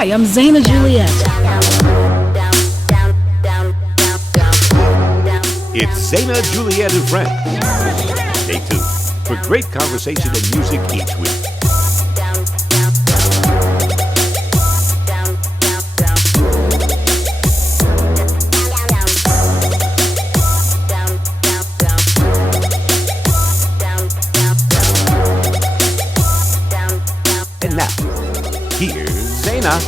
Hi, I'm Zaina Juliette. It's Zaina Juliette and Friends. Stay tuned for great conversation and music each week. And now, here's Zaina.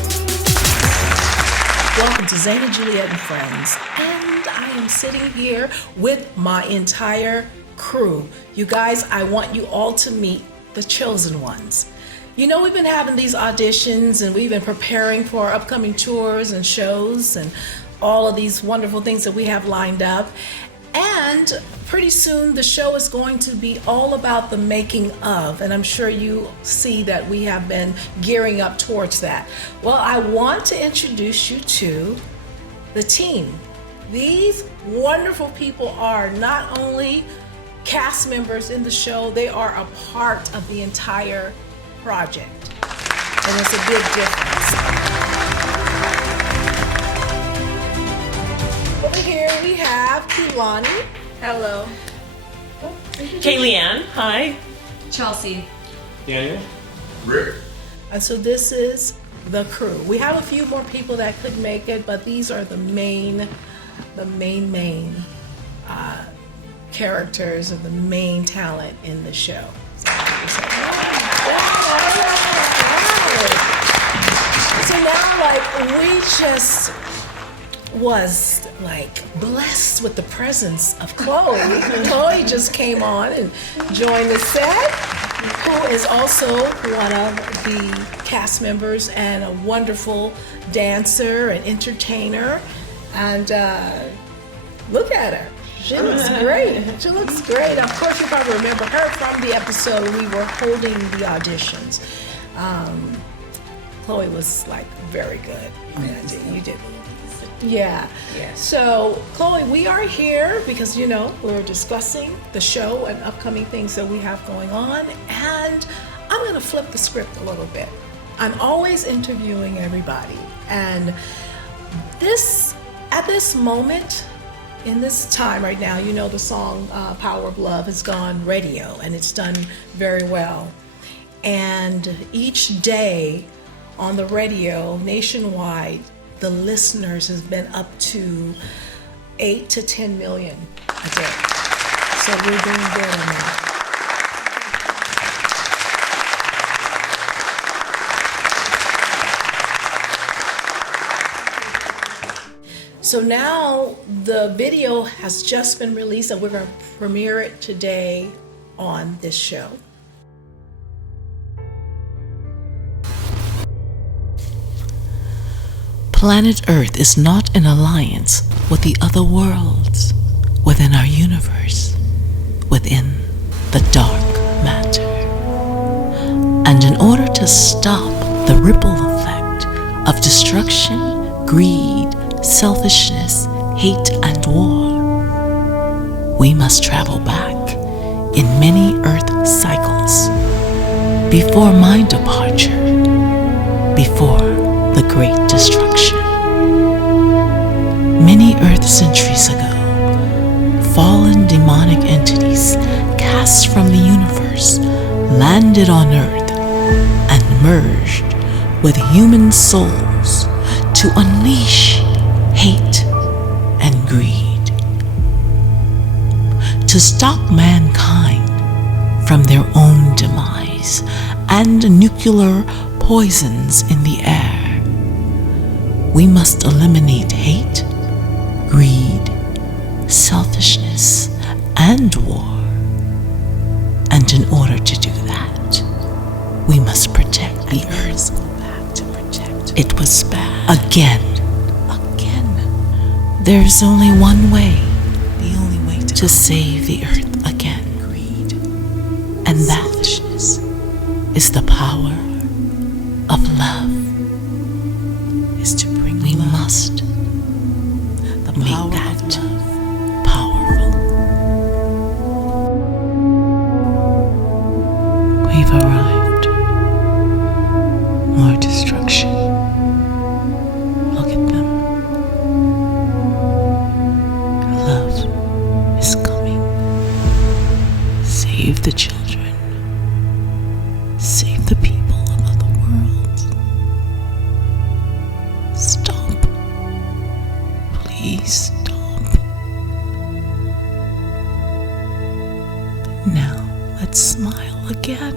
Welcome to Zaina Juliette and Friends. And I am sitting here with my entire crew. You guys, I want you all to meet the chosen ones. You know, we've been having these auditions and we've been preparing for our upcoming tours and shows and all of these wonderful things that we have lined up. And pretty soon the show is going to be all about the making of, and I'm sure you see that we have been gearing up towards that. Well, I want to introduce you to the team. These wonderful people are not only cast members in the show, they are a part of the entire project, and it's a big difference. Over here we have Kehlani. Hello. Kayleanne, hi. Chelsea. Daniel. And so this is the crew. We have a few more people that could make it, but these are the main characters and the main talent in the show. So now, like, we just was like blessed with the presence of Chloe. Chloe just came on and joined the set, who is also one of the cast members and a wonderful dancer and entertainer. And look at her. She looks great. She looks great. Of course, you probably remember her from the episode we were holding the auditions. Chloe was like very good. You did. Yeah. So, Chloe, we are here because, you know, we're discussing the show and upcoming things that we have going on. And I'm going to flip the script a little bit. I'm always interviewing everybody. And at this moment, in this time right now, you know, the song Power of Love has gone radio and it's done very well. And each day on the radio nationwide, the listeners has been up to 8 to 10 million a day. So we're doing good on that. So now the video has just been released and we're going to premiere it today on this show. Planet Earth is not in alliance with the other worlds within our universe, within the dark matter. And in order to stop the ripple effect of destruction, greed, selfishness, hate, and war, we must travel back in many Earth cycles before my departure, before the great destruction. Many Earth centuries ago, fallen demonic entities cast from the universe landed on Earth and merged with human souls to unleash hate and greed. To stop mankind from their own demise and nuclear poisons in the air, we must eliminate hate, greed, selfishness, and war. And in order to do that, we must protect the earth. It was bad. Again. There's only one way, the only way to save the earth again. Greed. And that is the power of love. Is to bring we love. Must the make that powerful. We've arrived. More destruction. Save the children. Save the people of other worlds. Stop. Please stop. Now let's smile again.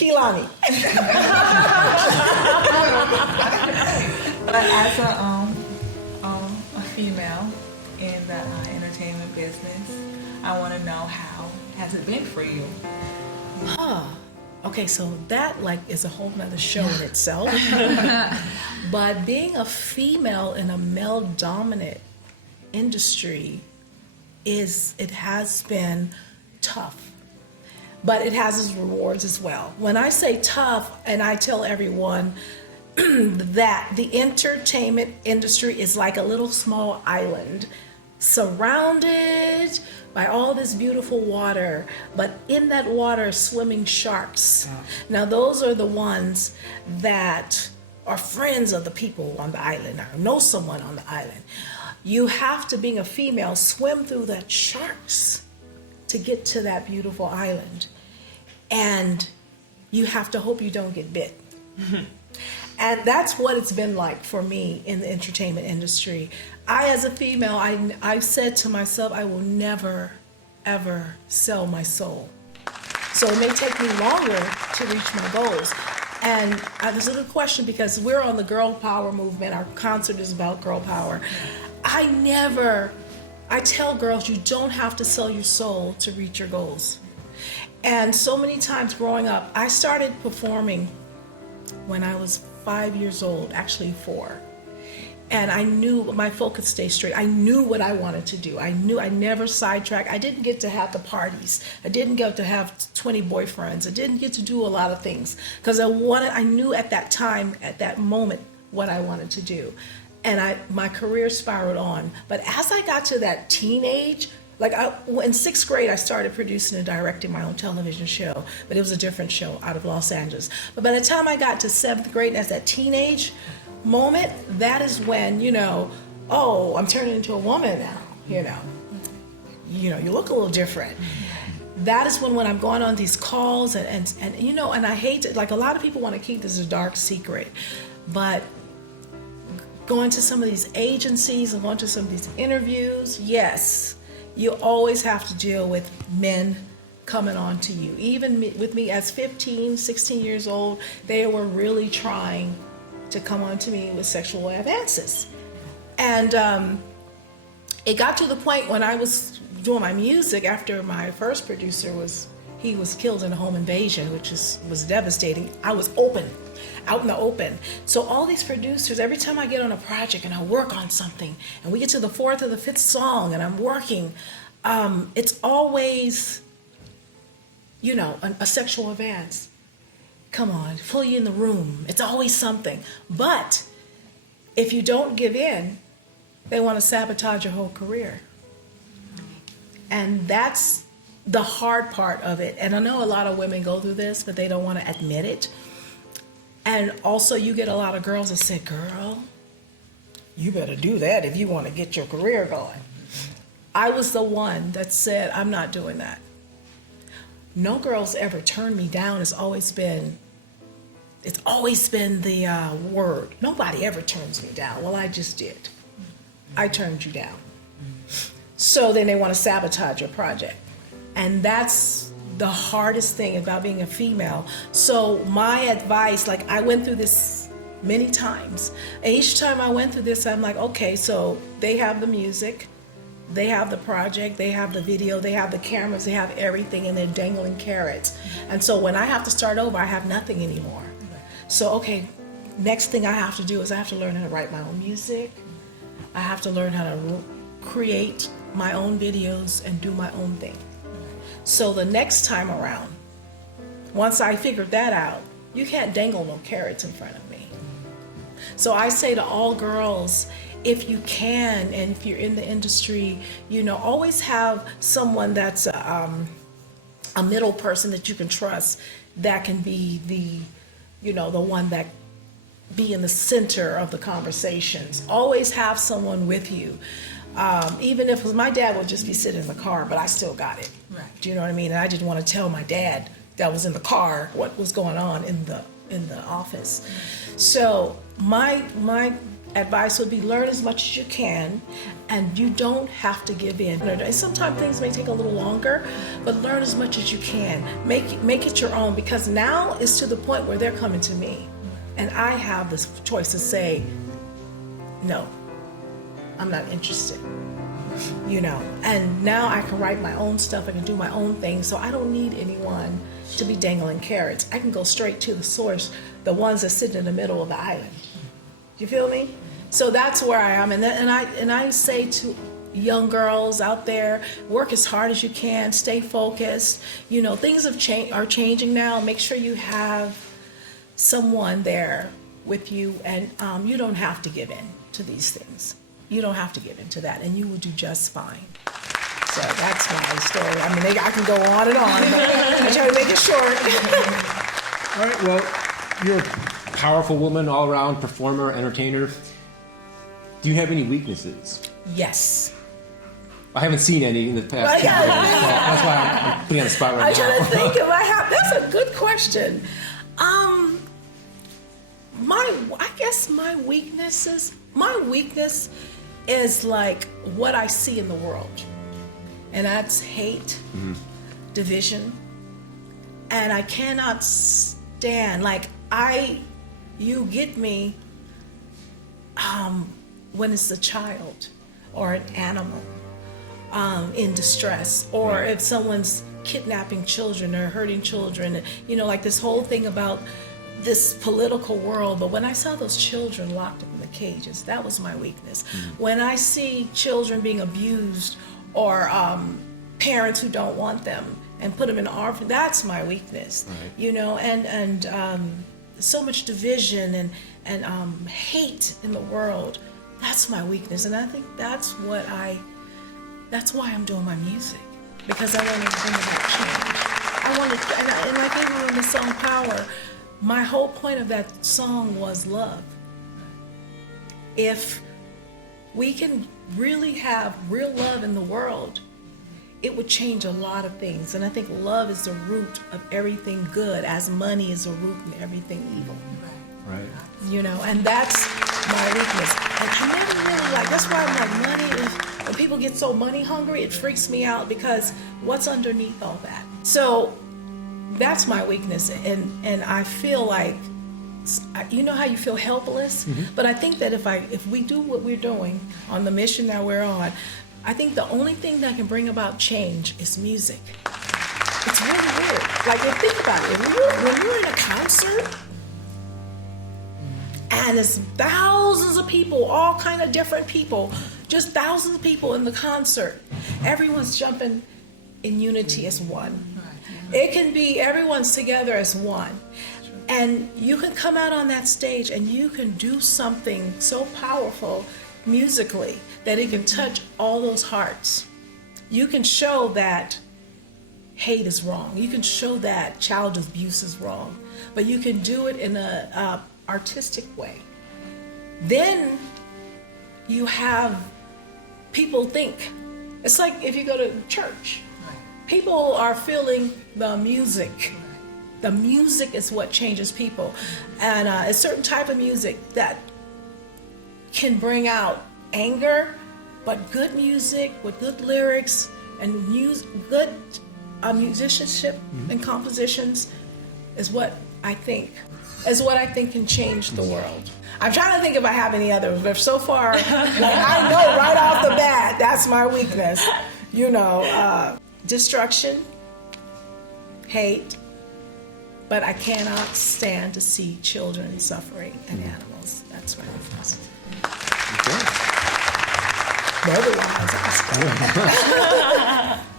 Kehlani. But as a female in the entertainment business, I want to know, how has it been for you? Okay, so that is a whole nother show in itself. But being a female in a male-dominant industry it has been tough. but it has its rewards as well. When I say tough, and I tell everyone that the entertainment industry is like a little small island surrounded by all this beautiful water, but in that water are swimming sharks. Now those are the ones that are friends of the people on the island, or know someone on the island. You have to, being a female, swim through the sharks to get to that beautiful island. And you have to hope you don't get bit. And that's what it's been like for me in the entertainment industry. I, as a female, I said to myself, I will never, ever sell my soul. So it may take me longer to reach my goals. And this is a good question, because we're on the girl power movement. Our concert is about girl power. I tell girls, you don't have to sell your soul to reach your goals. And so many times growing up, I started performing when I was 5 years old, actually 4. And I knew my focus stayed straight. I knew what I wanted to do. I knew I never sidetracked. I didn't get to have the parties. I didn't get to have 20 boyfriends. I didn't get to do a lot of things because I knew at that time, at that moment, what I wanted to do. And my career spiraled on. But as I got to that teenage, in 6th grade, I started producing and directing my own television show, but it was a different show out of Los Angeles. But by the time I got to 7th grade, as that teenage moment, that is when, oh, I'm turning into a woman now, you look a little different. That is when I'm going on these calls and I hate to, a lot of people want to keep this a dark secret, but going to some of these agencies and going to some of these interviews, yes, you always have to deal with men coming on to you. Even with me as 15, 16 years old, they were really trying to come on to me with sexual advances. And it got to the point when I was doing my music, after my first producer was killed in a home invasion, which was devastating. I was out in the open. So all these producers, every time I get on a project and I work on something, and we get to the 4th or the 5th song and I'm working, it's always, a sexual advance. Come on, pull you in the room. It's always something. But if you don't give in, they want to sabotage your whole career. And that's the hard part of it. And I know a lot of women go through this, but they don't want to admit it. And also you get a lot of girls that say, girl, you better do that if you want to get your career going. I was the one that said, I'm not doing that. No girls ever turned me down. It's always been the word. Nobody ever turns me down. Well, I just did. I turned you down. So then they want to sabotage your project. And that's the hardest thing about being a female. So my advice, I went through this many times. And each time I went through this, I'm like, okay, so they have the music, they have the project, they have the video, they have the cameras, they have everything, and they're dangling carrots. And so when I have to start over, I have nothing anymore. So, okay, next thing I have to do is I have to learn how to write my own music. I have to learn how to create my own videos and do my own thing. So the next time around, once I figured that out, you can't dangle no carrots in front of me. So I say to all girls, if you can, and if you're in the industry, always have someone that's a middle person that you can trust, that can be the one that be in the center of the conversations. Always have someone with you. Even if my dad would just be sitting in the car, but I still got it. Right. Do you know what I mean? And I didn't want to tell my dad that was in the car what was going on in the office. So my advice would be, learn as much as you can, and you don't have to give in. Sometimes things may take a little longer, but learn as much as you can. Make it your own, because now it's to the point where they're coming to me, and I have this choice to say, no, I'm not interested. And now I can write my own stuff, I can do my own thing, so I don't need anyone to be dangling carrots. I can go straight to the source, the ones that sit in the middle of the island. You feel me? So that's where I am, and I say to young girls out there, work as hard as you can, stay focused. You know, things are changing now. Make sure you have someone there with you, and you don't have to give in to these things. You don't have to give in to that, and you will do just fine. So that's my story. I mean, I can go on and on, but I try to make it short. All right, well, you're a powerful woman, all-around performer, entertainer. Do you have any weaknesses? Yes. I haven't seen any in the past 2 years, so that's why I'm putting you on the spot right now. I'm trying to think if I have. That's a good question. I guess my weakness is like what I see in the world, and that's hate, division, and I cannot stand, you get me when it's a child or an animal in distress, or if someone's kidnapping children or hurting children, you know, like this whole thing about this political world. But when I saw those children locked up in the cages, that was my weakness. When I see children being abused, or parents who don't want them and put them in orphan, that's my weakness. You know, and so much division and hate in the world, that's my weakness. And I think that's why I'm doing my music, because I want to bring about change. I want to, and like even in the song Power, my whole point of that song was love. If we can really have real love in the world, it would change a lot of things. And I think love is the root of everything good, as money is the root of everything evil. Right. You know, and that's my weakness. And I never really that's why I'm like, money is, when people get so money hungry, it freaks me out, because what's underneath all that? So that's my weakness. And I feel like, you know how you feel helpless? But I think that if we do what we're doing on the mission that we're on, I think the only thing that can bring about change is music. It's really weird. Like, think about it. When you're in a concert, and it's thousands of people, all kind of different people, just thousands of people in the concert, everyone's jumping in unity as one. It can be everyone's together as one. And you can come out on that stage and you can do something so powerful musically that it can touch all those hearts. You can show that hate is wrong. You can show that child abuse is wrong. But you can do it in a artistic way. Then you have people think. It's like if you go to church. People are feeling the music. The music is what changes people. And a certain type of music that can bring out anger, but good music with good lyrics and good musicianship and compositions is what I think can change the world. I'm trying to think if I have any others, but so far, I know right off the bat, that's my weakness. You know, destruction, hate, but I cannot stand to see children suffering and animals. That's my weakness. Otherwise,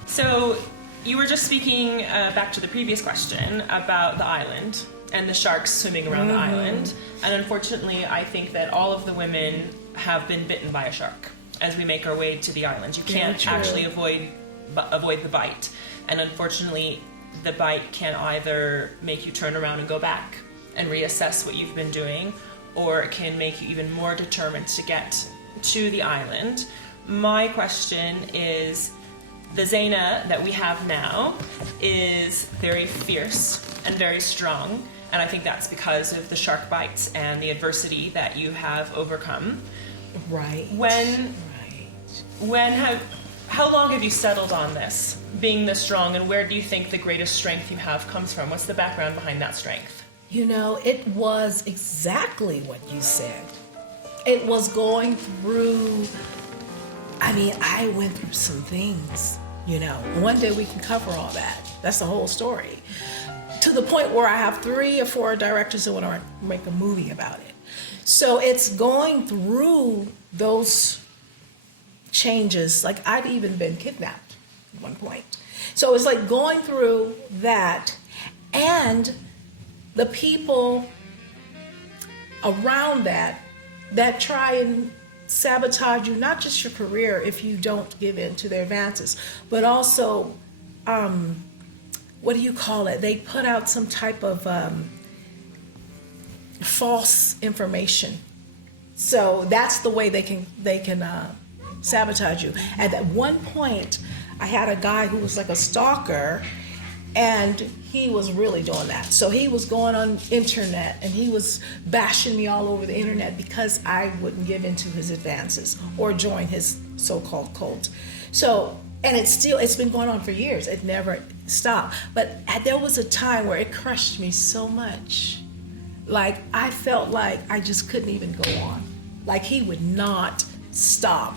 So you were just speaking back to the previous question about the island and the sharks swimming around the island. And unfortunately, I think that all of the women have been bitten by a shark as we make our way to the island. You can't actually avoid the bite. And unfortunately, the bite can either make you turn around and go back and reassess what you've been doing, or it can make you even more determined to get to the island. My question is, the Zaina that we have now is very fierce and very strong, and I think that's because of the shark bites and the adversity that you have overcome. Right. How long have you settled on this, being this strong, and where do you think the greatest strength you have comes from? What's the background behind that strength? You know, it was exactly what you said. It was going through, I went through some things, you know. One day we can cover all that. That's the whole story. To the point where I have 3 or 4 directors that want to make a movie about it. So it's going through those changes. Like I've even been kidnapped at one point. So it's like going through that, and the people around that try and sabotage you, not just your career if you don't give in to their advances, but also, what do you call it? They put out some type of false information. So that's the way they can sabotage you. At that one point, I had a guy who was like a stalker, and he was really doing that. So he was going on internet and he was bashing me all over the internet because I wouldn't give into his advances or join his so-called cult. So, and it's been going on for years. It never stopped. But there was a time where it crushed me so much. Like I felt like I just couldn't even go on. Like he would not stop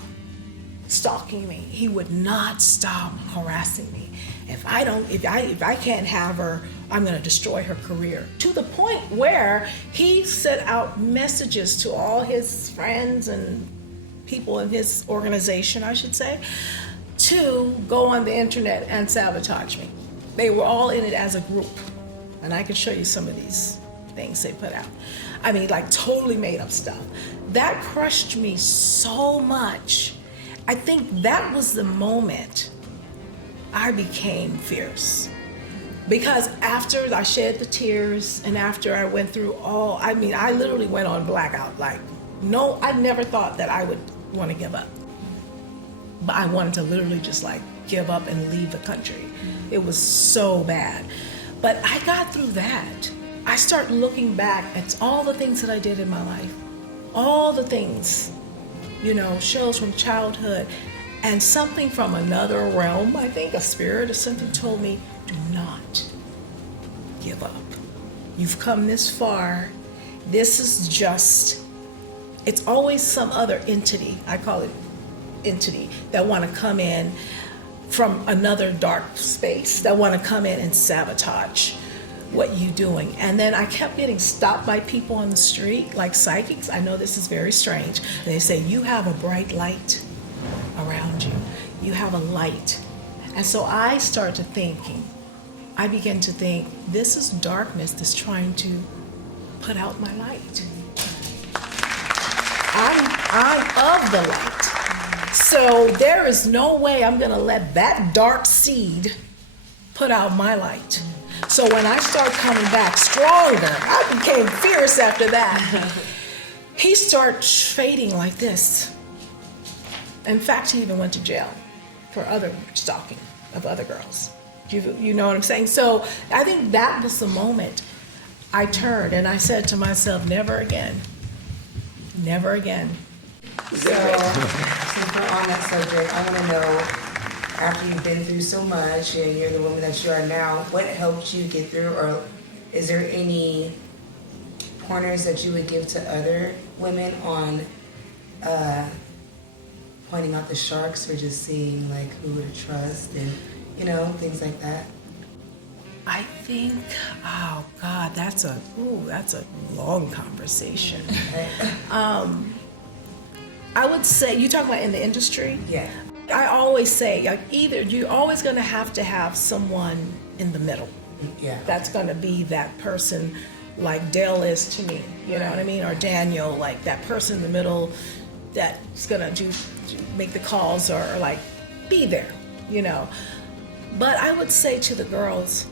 stalking me. He would not stop harassing me. If I can't have her, I'm going to destroy her career. To the point where he sent out messages to all his friends and people in his organization, I should say, to go on the internet and sabotage me. They were all in it as a group. And I can show you some of these things they put out. I mean, like totally made up stuff. That crushed me so much. I think that was the moment I became fierce. Because after I shed the tears and after I went through I literally went on blackout. Like, no, I never thought that I would want to give up. But I wanted to literally just like give up and leave the country. It was so bad. But I got through that. I start looking back at all the things that I did in my life. All the things, shows from childhood. And something from another realm, I think a spirit or something told me, do not give up. You've come this far. This is it's always some other entity, I call it entity, that want to come in from another dark space, that want to come in and sabotage what you're doing. And then I kept getting stopped by people on the street, like psychics. I know this is very strange. And they say, you have a bright light around you. You have a light. And so I begin to think, this is darkness that's trying to put out my light. I'm of the light. So there is no way I'm gonna let that dark seed put out my light. So when I start coming back stronger, I became fierce after that. He started fading like this. In fact, he even went to jail for other stalking of other girls. You know what I'm saying? So I think that was the moment I turned and I said to myself, never again. Never again. So, since we're on that subject, I want to know, after you've been through so much and you're the woman that you are now, what helped you get through, or is there any pointers that you would give to other women on pointing out the sharks, or just seeing like who to trust and things like that? I think, oh God, that's a long conversation. I would say, you talking about in the industry? Yeah. I always say, like, either you're always going to have someone in the middle. Yeah. That's going to be that person, like Dale is to me. You know what I mean? Or Daniel, like that person in the middle that's going to make the calls or like be there. But I would say to the girls,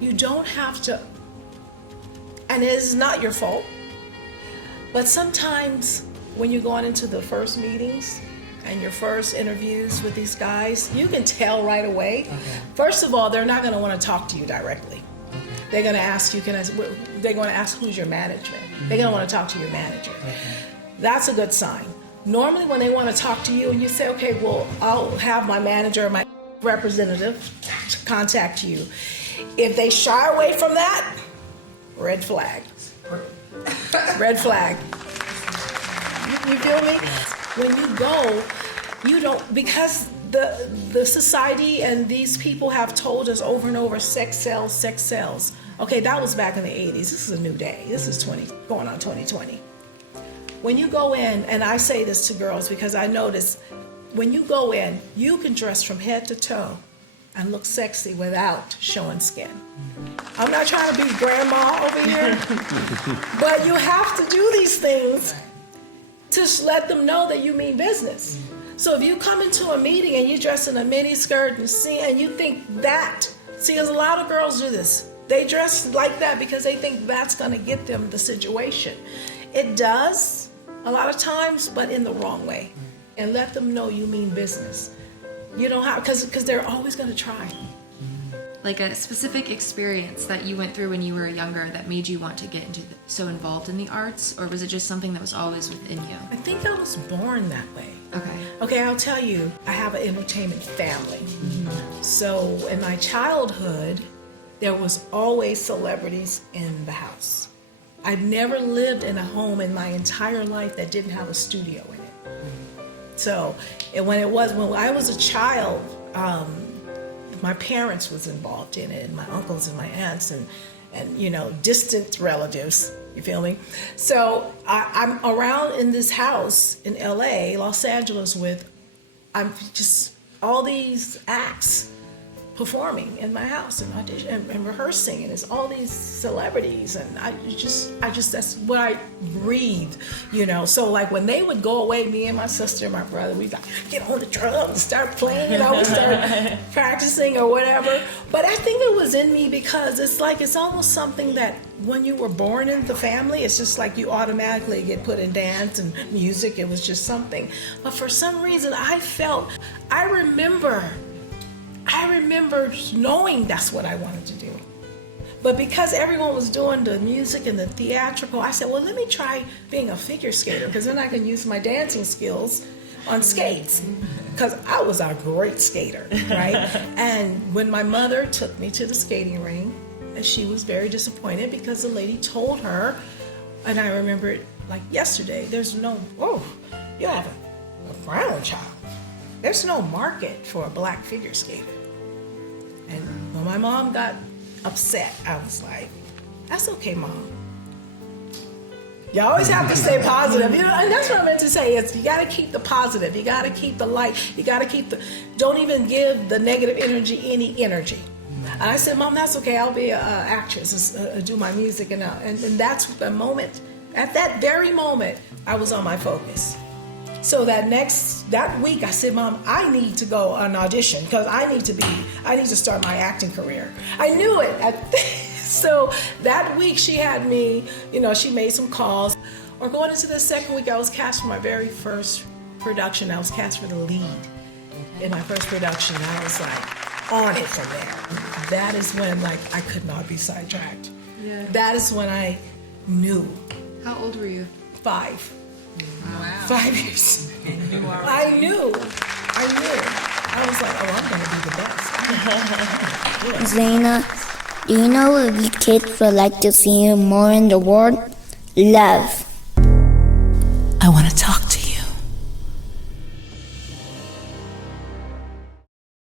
you don't have to, and it is not your fault, but sometimes when you're going into the first meetings and your first interviews with these guys, you can tell right away. Okay. First of all, they're not going to want to talk to you directly. Okay. They're going to ask you, they're going to ask who's your management. Mm-hmm. They're going to want to talk to your manager. Okay. That's a good sign. Normally when they want to talk to you and you say, okay, well, I'll have my manager or my representative to contact you. If they shy away from that, red flag. Red flag. You feel me? When you go, you don't, because the society and these people have told us over and over, sex sells, sex sells. Okay, that was back in the 80s. This is a new day. This is going on 2020. When you go in, and I say this to girls because I notice when you go in, you can dress from head to toe and look sexy without showing skin. I'm not trying to be grandma over here, but you have to do these things to let them know that you mean business. So if you come into a meeting and you dress in a mini skirt and you think that, because a lot of girls do this. They dress like that because they think that's going to get them the situation. It does a lot of times, but in the wrong way. And let them know you mean business. You don't have, because they're always going to try. Like a specific experience that you went through when you were younger that made you want to get so involved in the arts, or was it just something that was always within you? I think I was born that way. Okay, I'll tell you, I have an entertainment family. So in my childhood, there was always celebrities in the house. I've never lived in a home in my entire life that didn't have a studio in it. So when I was a child, my parents was involved in it, and my uncles and my aunts and distant relatives, you feel me? So I'm around in this house in LA, Los Angeles, I'm just all these acts performing in my house and audition and rehearsing, and it's all these celebrities, and I just that's what I breathed, So like when they would go away, me and my sister and my brother, we'd like get on the drums and start playing, we start practicing or whatever. But I think it was in me because it's almost something that when you were born in the family, it's just like you automatically get put in dance and music. It was just something. But for some reason, I remember knowing that's what I wanted to do. But because everyone was doing the music and the theatrical, I said, well, let me try being a figure skater, because then I can use my dancing skills on skates, because I was a great skater, right? And when my mother took me to the skating ring, she was very disappointed because the lady told her, and I remember it like yesterday, you have a brown child. There's no market for a black figure skater. And when my mom got upset, I was like, that's okay, Mom. You always have to stay positive. And that's what I meant to say, is you got to keep the positive. You got to keep the light. You got to don't even give the negative energy any energy. And I said, Mom, that's okay. I'll be an actress, do my music. And that's the moment. At that very moment, I was on my focus. So that week, I said, Mom, I need to go on audition, because I need to start my acting career. I knew it. So that week she had me, she made some calls. Or going into the second week, I was cast for my very first production. I was cast for the lead in my first production. I was like on it from there. That is when I could not be sidetracked. Yeah. That is when I knew. How old were you? 5. Wow. 5 years. And you are. I knew. I was like, I'm going to be the best. Zaina, do you know what you kids would like to see more in the world? Love. I want to talk to you.